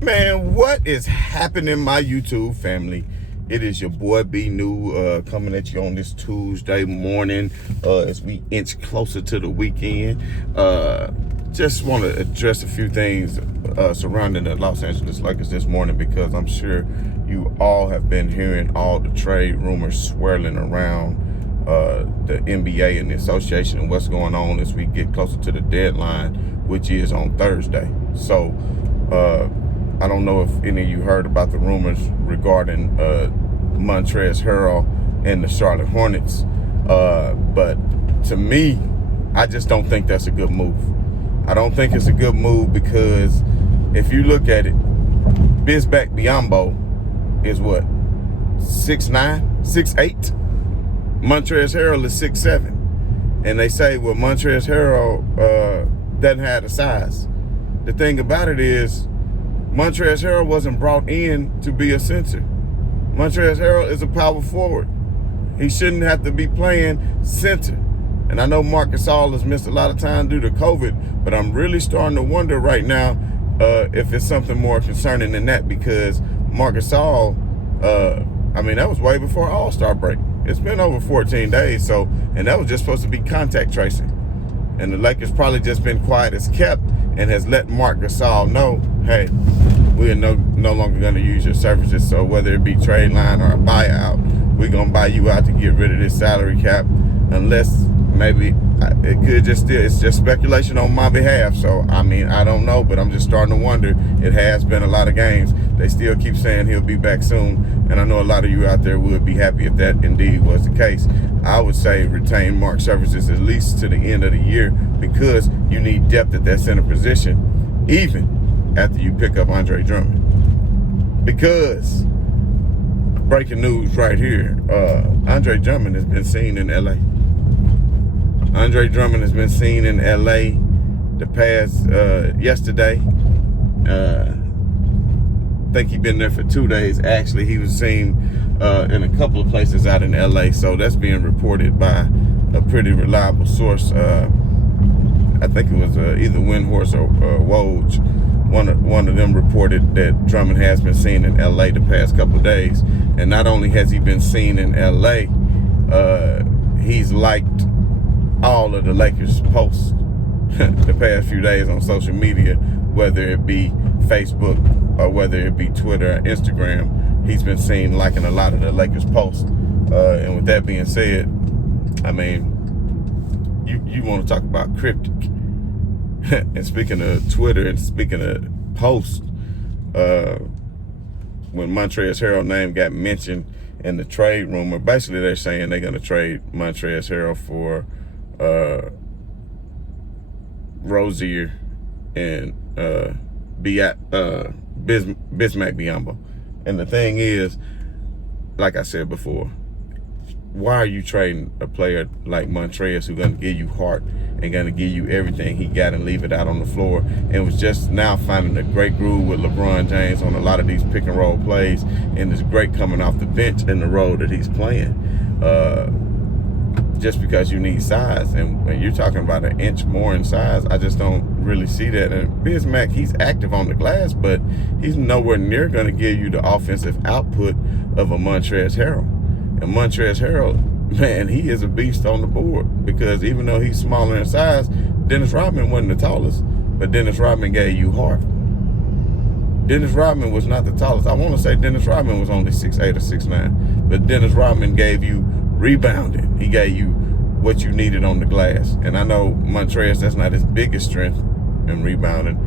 Man, what is happening, my YouTube family? It is your boy B New coming at you on this Tuesday morning as we inch closer to the weekend. Just want to address a few things surrounding the Los Angeles Lakers this morning, because I'm sure you all have been hearing all the trade rumors swirling around the NBA and the association and what's going on as we get closer to the deadline, which is on Thursday. So I don't know if any of you heard about the rumors regarding Montrezl Harrell and the Charlotte Hornets, but to me, I just don't think that's a good move. I don't think it's a good move because if you look at it, Bismack Biyombo is what, 6'9", 6'8"? Montrezl Harrell is 6'7". And they say, well, Montrezl Harrell doesn't have the size. The thing about it is, Montrezl Harrell wasn't brought in to be a center. Montrezl Harrell is a power forward. He shouldn't have to be playing center. And I know Marc Gasol has missed a lot of time due to COVID, but I'm really starting to wonder right now if it's something more concerning than that, because Marc Gasol, that was way before All-Star break. It's been over 14 days, and that was just supposed to be contact tracing. And the Lakers probably just been quiet as kept and has let Marc Gasol know, hey, we are no longer going to use your services. So whether it be trade line or a buyout, we're going to buy you out to get rid of this salary cap, unless maybe it could just it's just speculation on my behalf. So, I don't know, but I'm just starting to wonder. It has been a lot of games. They still keep saying he'll be back soon. And I know a lot of you out there would be happy if that indeed was the case. I would say retain Marc's services at least to the end of the year, because you need depth at that center position, even after you pick up Andre Drummond. Because, breaking news right here, Andre Drummond has been seen in L.A. Andre Drummond has been seen in L.A. the past, yesterday. I think he's been there for 2 days. Actually, he was seen in a couple of places out in L.A., so that's being reported by a pretty reliable source. I think it was either Windhorst or Woj. One of them reported that Drummond has been seen in L.A. the past couple of days. And not only has he been seen in L.A., he's liked all of the Lakers posts the past few days on social media, whether it be Facebook or whether it be Twitter or Instagram. He's been seen liking a lot of the Lakers posts. And with that being said, you want to talk about cryptic. And speaking of Twitter and speaking of posts, when Montrezl Harrell name got mentioned in the trade rumor, basically they're saying they're going to trade Montrezl Harrell for Rozier and Bismack Biyombo. And the thing is, like I said before, why are you trading a player like Montrezl, who's going to give you heart and going to give you everything he got and leave it out on the floor, and was just now finding a great groove with LeBron James on a lot of these pick and roll plays, and is great coming off the bench in the role that he's playing, just because you need size. And when you're talking about an inch more in size, I just don't really see that. And Bismack, he's active on the glass, but he's nowhere near going to give you the offensive output of a Montrezl Harrell. And Montrezl Harrell, man, he is a beast on the board, because even though he's smaller in size, Dennis Rodman wasn't the tallest, but Dennis Rodman gave you heart. Dennis Rodman was not the tallest. I want to say Dennis Rodman was only 6'8" or 6'9", but Dennis Rodman gave you rebounding. He gave you what you needed on the glass. And I know Montrezl, that's not his biggest strength in rebounding.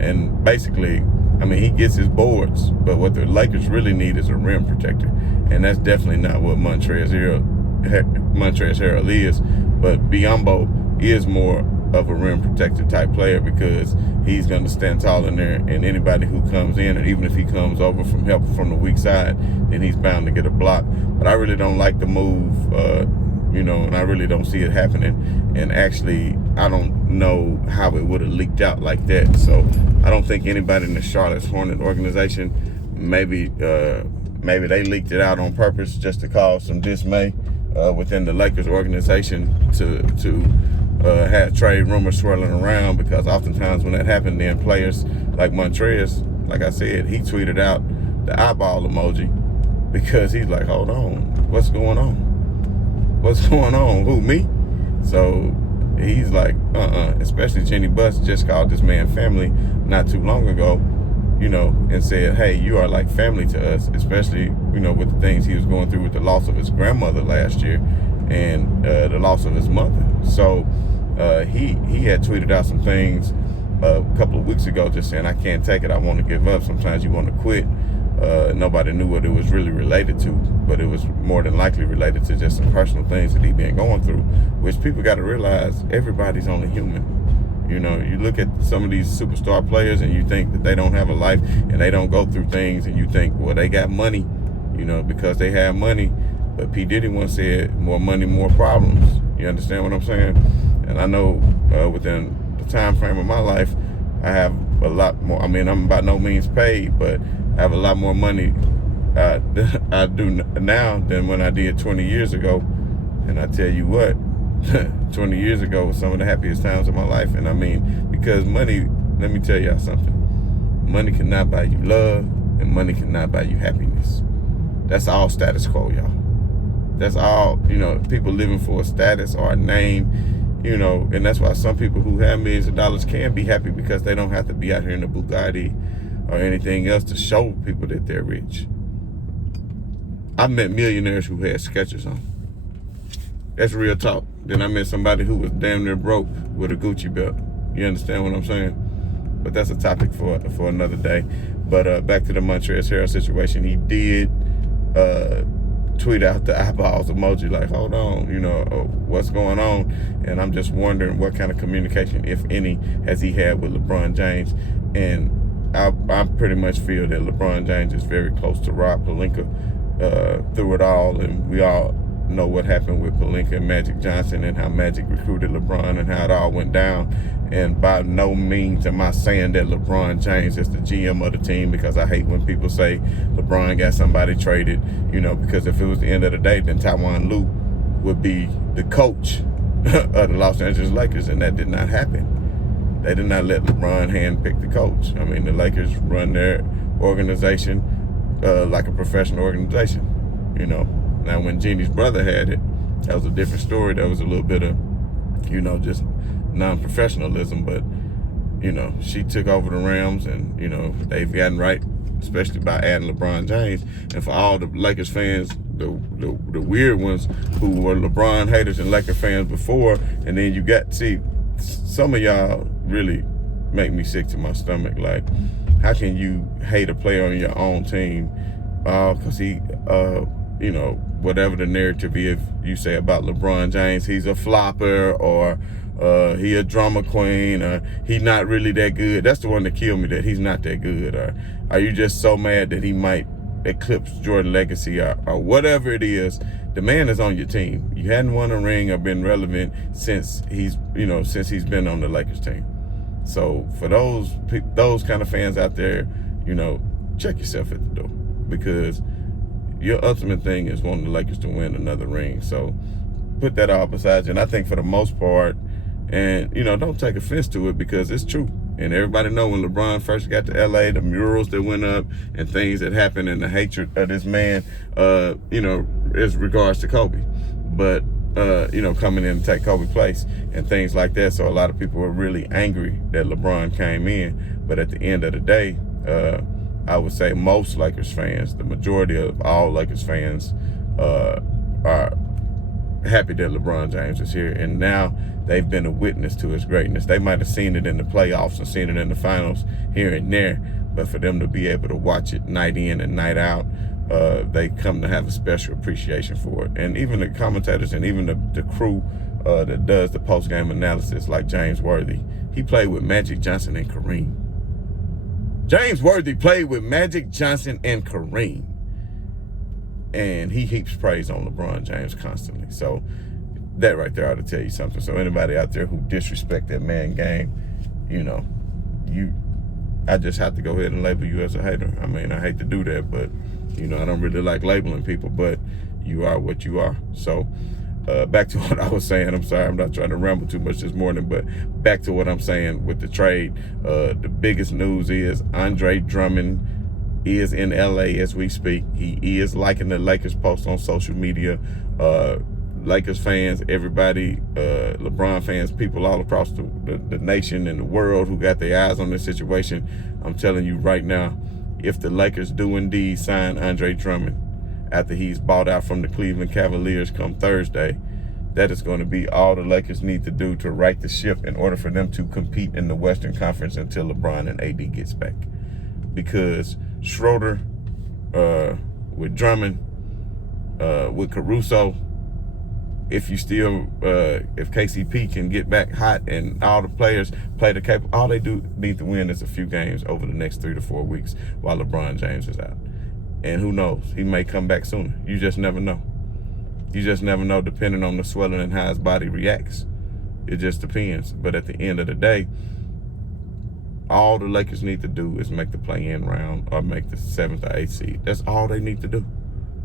And basically, he gets his boards, but what the Lakers really need is a rim protector. And that's definitely not what Montrezl Harrell is. But Biyombo is more of a rim protector type player, because he's going to stand tall in there, and anybody who comes in, and even if he comes over from help from the weak side, then he's bound to get a block. But I really don't like the move, and I really don't see it happening. And actually, I don't know how it would have leaked out like that. So I don't think anybody in the Charlotte Hornets organization, maybe they leaked it out on purpose just to cause some dismay within the Lakers organization to had trade rumors swirling around, because oftentimes when that happened, then players like Montrezl like I said, he tweeted out the eyeball emoji because he's like, hold on, what's going on? What's going on? Who, me? So he's like, especially Jenny Buss just called this man family not too long ago, and said, hey, you are like family to us, especially, with the things he was going through with the loss of his grandmother last year and the loss of his mother. So he had tweeted out some things a couple of weeks ago just saying, I can't take it, I want to give up. Sometimes you want to quit. Nobody knew what it was really related to, but it was more than likely related to just some personal things that he been going through, which people got to realize everybody's only human. You look at some of these superstar players and you think that they don't have a life and they don't go through things, and you think, well, they got money, because they have money. But P. Diddy once said, more money, more problems. You understand what I'm saying? And I know within the time frame of my life, I have a lot more. I mean, I'm by no means paid, but I have a lot more money I do now than when I did 20 years ago. And I tell you what, 20 years ago was some of the happiest times of my life. And I mean, because money, let me tell y'all something. Money cannot buy you love, and money cannot buy you happiness. That's all status quo, y'all. That's all, people living for a status or a name, and that's why some people who have millions of dollars can be happy, because they don't have to be out here in a Bugatti or anything else to show people that they're rich. I've met millionaires who had Skechers on. That's real talk. Then I met somebody who was damn near broke with a Gucci belt. You understand what I'm saying? But that's a topic for another day. But back to the Montrezl Harrell situation. He did tweet out the eyeballs emoji, like, hold on, what's going on? And I'm just wondering what kind of communication, if any, has he had with LeBron James. And I pretty much feel that LeBron James is very close to Rob Pelinka through it all. And we all know what happened with Pelinka and Magic Johnson, and how Magic recruited LeBron and how it all went down. And by no means am I saying that LeBron James is the GM of the team, because I hate when people say LeBron got somebody traded, because if it was the end of the day, then Tyronn Lue would be the coach of the Los Angeles Lakers, and that did not happen. They did not let LeBron handpick the coach. I mean, the Lakers run their organization like a professional organization, Now, when Jeannie's brother had it, that was a different story. That was a little bit of, just non-professionalism. But, she took over the Rams, and, they've gotten right, especially by adding LeBron James. And for all the Lakers fans, the weird ones who were LeBron haters and Lakers fans before, and then you got, see, some of y'all really make me sick to my stomach. Like, how can you hate a player on your own team? Because he, whatever the narrative is you say about LeBron James, he's a flopper, or he a drama queen, or he not really that good. That's the one that killed me, that he's not that good. Or are you just so mad that he might eclipse Jordan legacy, or whatever it is? The man is on your team. You hadn't won a ring or been relevant since he's been on the Lakers team. So for those kind of fans out there, check yourself at the door, because your ultimate thing is wanting the Lakers to win another ring. So put that all beside you. And I think for the most part, and, don't take offense to it, because it's true. And everybody know when LeBron first got to LA, the murals that went up and things that happened, and the hatred of this man, as regards to Kobe. But, coming in to take Kobe's place and things like that. So a lot of people were really angry that LeBron came in. But at the end of the day, I would say most Lakers fans, the majority of all Lakers fans, are happy that LeBron James is here. And now they've been a witness to his greatness. They might have seen it in the playoffs and seen it in the finals here and there, but for them to be able to watch it night in and night out, they come to have a special appreciation for it. And even the commentators and even the crew that does the post-game analysis, like James Worthy, he played with Magic Johnson and Kareem. James Worthy played with Magic Johnson and Kareem. And he heaps praise on LeBron James constantly. So that right there ought to tell you something. So anybody out there who disrespect that man game, I just have to go ahead and label you as a hater. I mean, I hate to do that, but, I don't really like labeling people, but you are what you are. So back to what I was saying. I'm sorry, I'm not trying to ramble too much this morning, but back to what I'm saying with the trade. The biggest news is Andre Drummond is in LA as we speak. He is liking the Lakers post on social media. Lakers fans, everybody, LeBron fans, people all across the nation and the world who got their eyes on this situation. I'm telling you right now, if the Lakers do indeed sign Andre Drummond after he's bought out from the Cleveland Cavaliers come Thursday, that is going to be all the Lakers need to do to right the ship in order for them to compete in the Western Conference until LeBron and AD gets back. Because Schroeder, with Drummond, with Caruso, if KCP can get back hot and all the players play the capable, all they do need to win is a few games over the next 3 to 4 weeks while LeBron James is out. And who knows, he may come back sooner. You just never know. You just never know depending on the swelling and how his body reacts. It just depends. But at the end of the day, all the Lakers need to do is make the play-in round or make the 7th or 8th seed. That's all they need to do.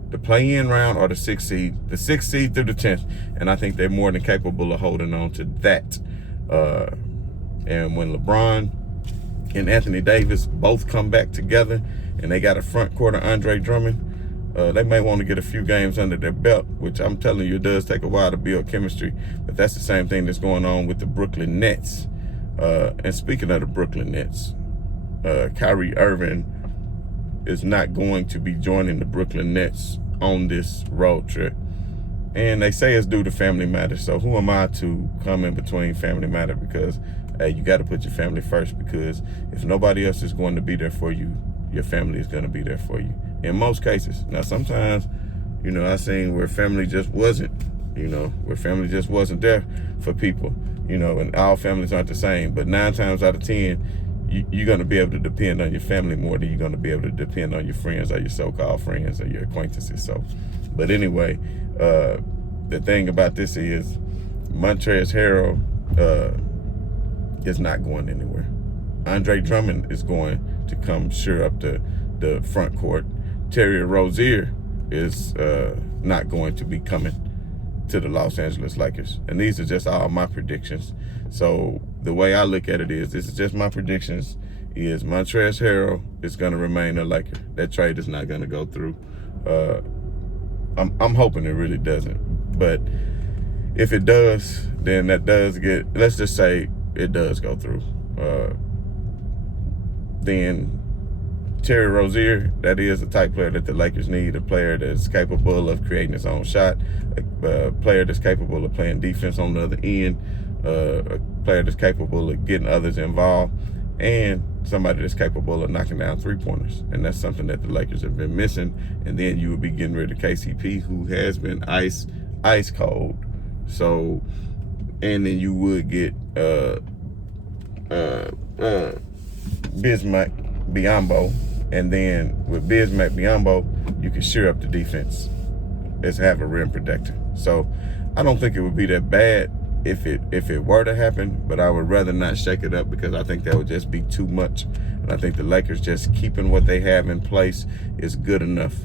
The play-in round or the 6th seed. The 6th seed through the 10th. And I think they're more than capable of holding on to that. And when LeBron and Anthony Davis both come back together and they got a front court of Andre Drummond, they may want to get a few games under their belt, which I'm telling you, it does take a while to build chemistry. But that's the same thing that's going on with the Brooklyn Nets. And speaking of the Brooklyn Nets, Kyrie Irving is not going to be joining the Brooklyn Nets on this road trip. And they say it's due to family matters. So who am I to come in between family matter? Because, hey, you got to put your family first, because if nobody else is going to be there for you, your family is going to be there for you. In most cases. Now, sometimes, I've seen where family just wasn't, where family just wasn't there for people, and all families aren't the same. But 9 times out of 10, you're going to be able to depend on your family more than you're going to be able to depend on your friends or your so-called friends or your acquaintances. So, but anyway, the thing about this is Montrezl Harrell is not going anywhere. Andre Drummond is going to come sure up the front court. Terry Rozier is not going to be coming to the Los Angeles Lakers. And these are just all my predictions. So the way I look at it is, this is just my predictions, is Montrezl Harrell is going to remain a Laker. That trade is not going to go through. I'm hoping it really doesn't. But if it does, then that does get, let's just say it does go through. Then Terry Rozier, that is the type player that the Lakers need, a player that's capable of creating his own shot, a player that's capable of playing defense on the other end, a player that's capable of getting others involved, and somebody that's capable of knocking down three-pointers. And that's something that the Lakers have been missing. And then you would be getting rid of KCP, who has been ice cold. So, and then you would get Bismack Biyombo. And then with Bismack Biyombo, you can shear up the defense as have a rim protector. So I don't think it would be that bad if it were to happen, but I would rather not shake it up, because I think that would just be too much. And I think the Lakers just keeping what they have in place is good enough.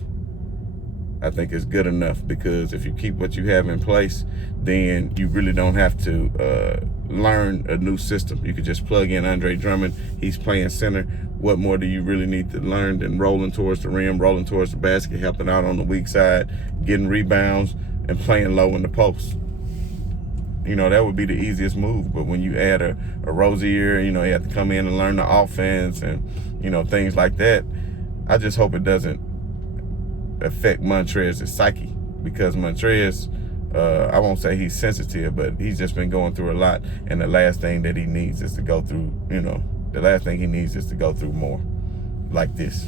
I think it's good enough, because if you keep what you have in place, then you really don't have to learn a new system. You could just plug in Andre Drummond. He's playing center. What more do you really need to learn than rolling towards the rim, rolling towards the basket, helping out on the weak side, getting rebounds, and playing low in the post? That would be the easiest move. But when you add a Rozier, you have to come in and learn the offense and, things like that. I just hope it doesn't affect Montrezl's psyche, because Montrezl, I won't say he's sensitive, but he's just been going through a lot. And the last thing that he needs is to go through, the last thing he needs is to go through more like this,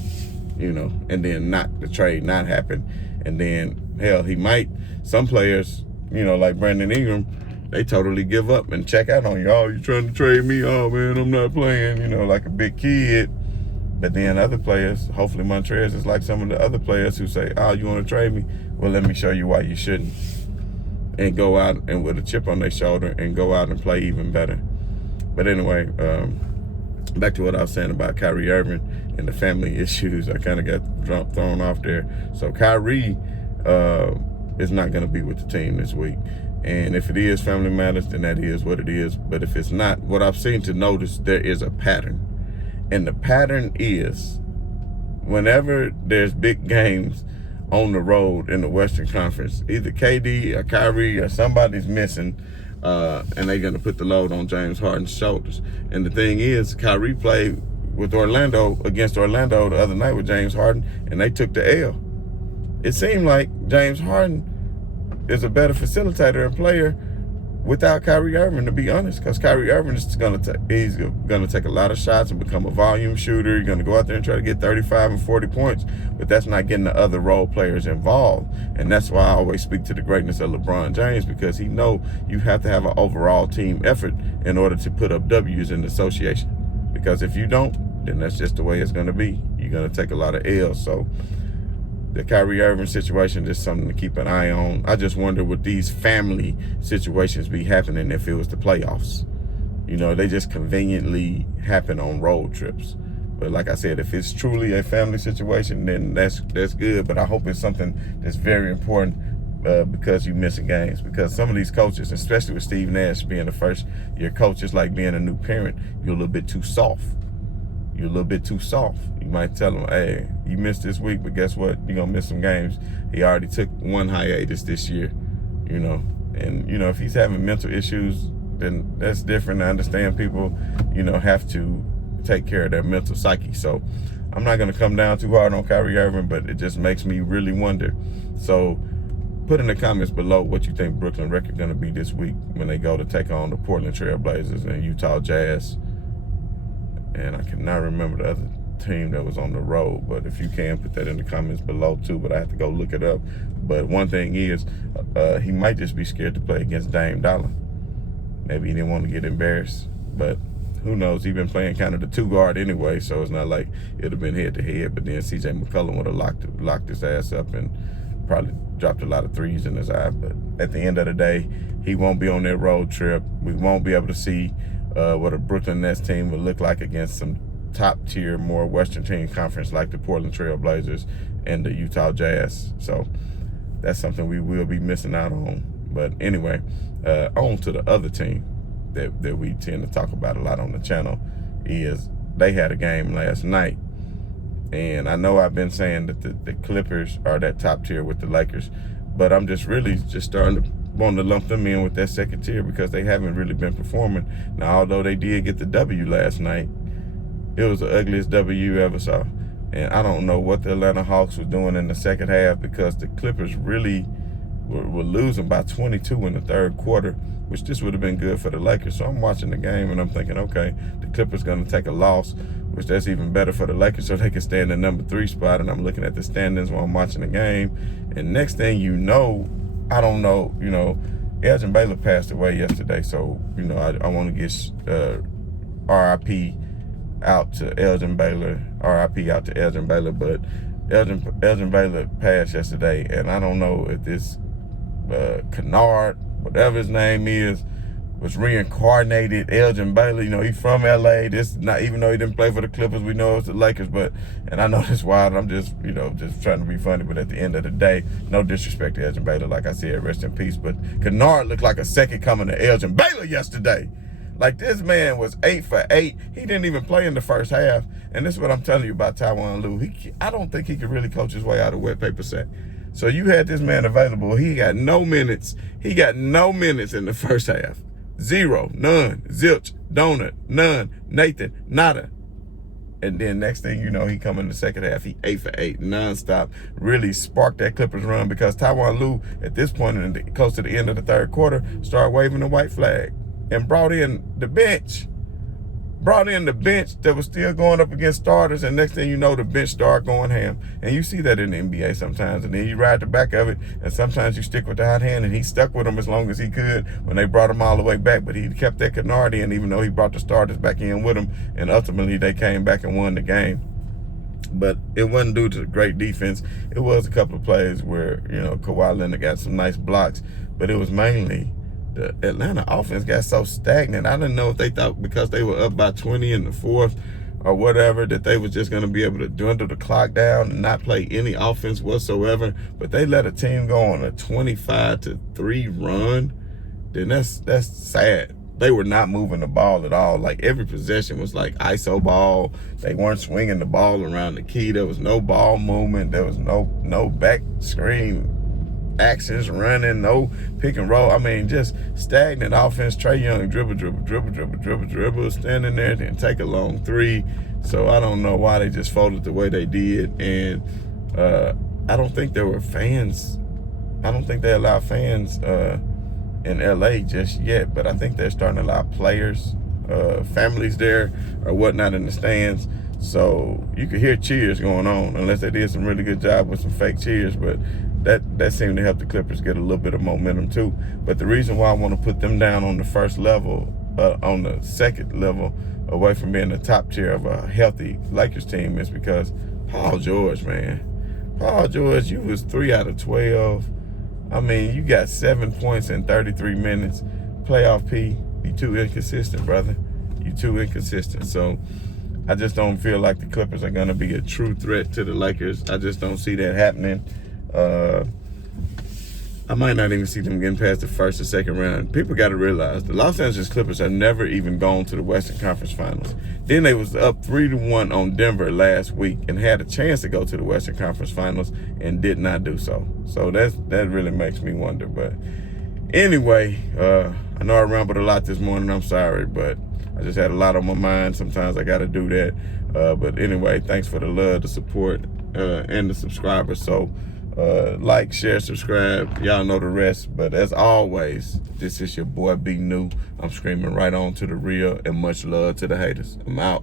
and then the trade not happen. And then, hell, he might, some players, like Brandon Ingram, they totally give up and check out on you. Oh, you trying to trade me? Oh, man, I'm not playing, like a big kid. But then other players, hopefully Montrezl is like some of the other players who say, oh, you want to trade me? Well, let me show you why you shouldn't. And go out and with a chip on their shoulder and go out and play even better. But anyway, back to what I was saying about Kyrie Irving and the family issues. I kind of got thrown off there. So Kyrie it's not going to be with the team this week. And if it is family matters, then that is what it is. But if it's not, what I've seen to notice, there is a pattern. And the pattern is whenever there's big games on the road in the Western Conference, either KD or Kyrie or somebody's missing, and they're going to put the load on James Harden's shoulders. And the thing is, Kyrie played with against Orlando the other night with James Harden, and they took the L. It seemed like James Harden is a better facilitator and player without Kyrie Irving, to be honest, because Kyrie Irving is going to take a lot of shots and become a volume shooter. He's going to go out there and try to get 35 and 40 points, but that's not getting the other role players involved. And that's why I always speak to the greatness of LeBron James, because he know you have to have an overall team effort in order to put up W's in the association. Because if you don't, then that's just the way it's going to be. You're going to take a lot of L's. So the Kyrie Irving situation is something to keep an eye on. I just wonder would these family situations be happening if it was the playoffs? You know, they just conveniently happen on road trips. But like I said, if it's truly a family situation, then that's good. But I hope it's something that's very important because you're missing games. Because some of these coaches, especially with Steve Nash being the first-year coach, it's like being a new parent. You're a little bit too soft. You're a little bit too soft. You might tell him, hey, you missed this week, but guess what? You're going to miss some games. He already took one hiatus this year, you know. And, you know, if he's having mental issues, then that's different. I understand people, you know, have to take care of their mental psyche. So I'm not going to come down too hard on Kyrie Irving, but it just makes me really wonder. So put in the comments below what you think Brooklyn record going to be this week when they go to take on the Portland Trail Blazers and Utah Jazz. And I cannot remember the other team that was on the road, but if you can, put that in the comments below too, but I have to go look it up. But one thing is, he might just be scared to play against Dame Dollar. Maybe he didn't want to get embarrassed, but who knows? He's been playing kind of the two guard anyway, so it's not like it would have been head to head, but then CJ McCollum would have locked his ass up and probably dropped a lot of threes in his eye. But at the end of the day, he won't be on that road trip. We won't be able to see what a Brooklyn Nets team would look like against some top-tier, more Western team conference like the Portland Trail Blazers and the Utah Jazz. So that's something we will be missing out on. But anyway, on to the other team that we tend to talk about a lot on the channel is they had a game last night. And I know I've been saying that the Clippers are that top tier with the Lakers, but I'm just starting to want to lump them in with that second tier because they haven't really been performing. Now, although they did get the W last night, it was the ugliest W you ever saw. And I don't know what the Atlanta Hawks were doing in the second half because the Clippers really were losing by 22 in the third quarter, which this would have been good for the Lakers. So I'm watching the game and I'm thinking, okay, the Clippers going to take a loss, which that's even better for the Lakers so they can stay in the number 3 spot. And I'm looking at the standings while I'm watching the game. And next thing you know, I don't know, you know, Elgin Baylor passed away yesterday. So, you know, I want to get RIP out to Elgin Baylor, RIP out to Elgin Baylor. But Elgin Baylor passed yesterday. And I don't know if this Kennard, whatever his name is, was reincarnated Elgin Baylor. You know, he's from LA. This not, even though he didn't play for the Clippers, we know it's the Lakers, and I know this wild. I'm just, you know, just trying to be funny, but at the end of the day, no disrespect to Elgin Baylor. Like I said, rest in peace. But Kennard looked like a second coming to Elgin Baylor yesterday. Like, this man was 8 for 8. He didn't even play in the first half. And this is what I'm telling you about Tyronn Lue. I don't think he could really coach his way out of wet paper sack. So you had this man available. He got no minutes. He got no minutes in the first half. 0, none, zilch, donut, none, Nathan, nada. And then next thing you know, he come in the second half, he 8 for 8, nonstop. Really sparked that Clippers run because Tyronn Lue, at this point, close to the end of the third quarter, started waving the white flag and brought in the bench that was still going up against starters, and next thing you know, the bench started going ham. And you see that in the NBA sometimes, and then you ride the back of it, and sometimes you stick with the hot hand, and he stuck with them as long as he could when they brought him all the way back, but he kept that Kennard in, even though he brought the starters back in with him, and ultimately they came back and won the game. But it wasn't due to great defense. It was a couple of plays where, you know, Kawhi Leonard got some nice blocks, but it was mainly the Atlanta offense got so stagnant. I didn't know if they thought because they were up by 20 in the fourth or whatever, that they was just going to be able to dwindle the clock down and not play any offense whatsoever, but they let a team go on a 25-3 run, then that's sad. They were not moving the ball at all. Like, every possession was like ISO ball. They weren't swinging the ball around the key. There was no ball movement. There was no back screen actions running, no pick and roll. I mean, just stagnant offense. Trae Young dribble, standing there, then take a long three. So I don't know why they just folded the way they did. And I don't think there were fans. I don't think they allow fans in LA just yet, but I think they're starting to allow players, families there or whatnot in the stands. So you could hear cheers going on, unless they did some really good job with some fake cheers, but that seemed to help the Clippers get a little bit of momentum too. But the reason why I want to put them down on the first level, on the second level, away from being the top tier of a healthy Lakers team, is because Paul George, man. Paul George, you was 3 out of 12. I mean, you got 7 points in 33 minutes. Playoff P, you too inconsistent, brother. You too inconsistent. So I just don't feel like the Clippers are going to be a true threat to the Lakers. I just don't see that happening. I might not even see them getting past the first or second round. People got to realize the Los Angeles Clippers have never even gone to the Western Conference Finals. Then they was up 3-1 on Denver last week and had a chance to go to the Western Conference Finals and did not do so. So that really makes me wonder. But anyway, I know I rambled a lot this morning. I'm sorry, but I just had a lot on my mind. Sometimes I got to do that. But anyway, thanks for the love, the support, and the subscribers. So like, share, subscribe. Y'all know the rest. But as always, this is your boy B New. I'm screaming right on to the real, and much love to the haters. I'm out.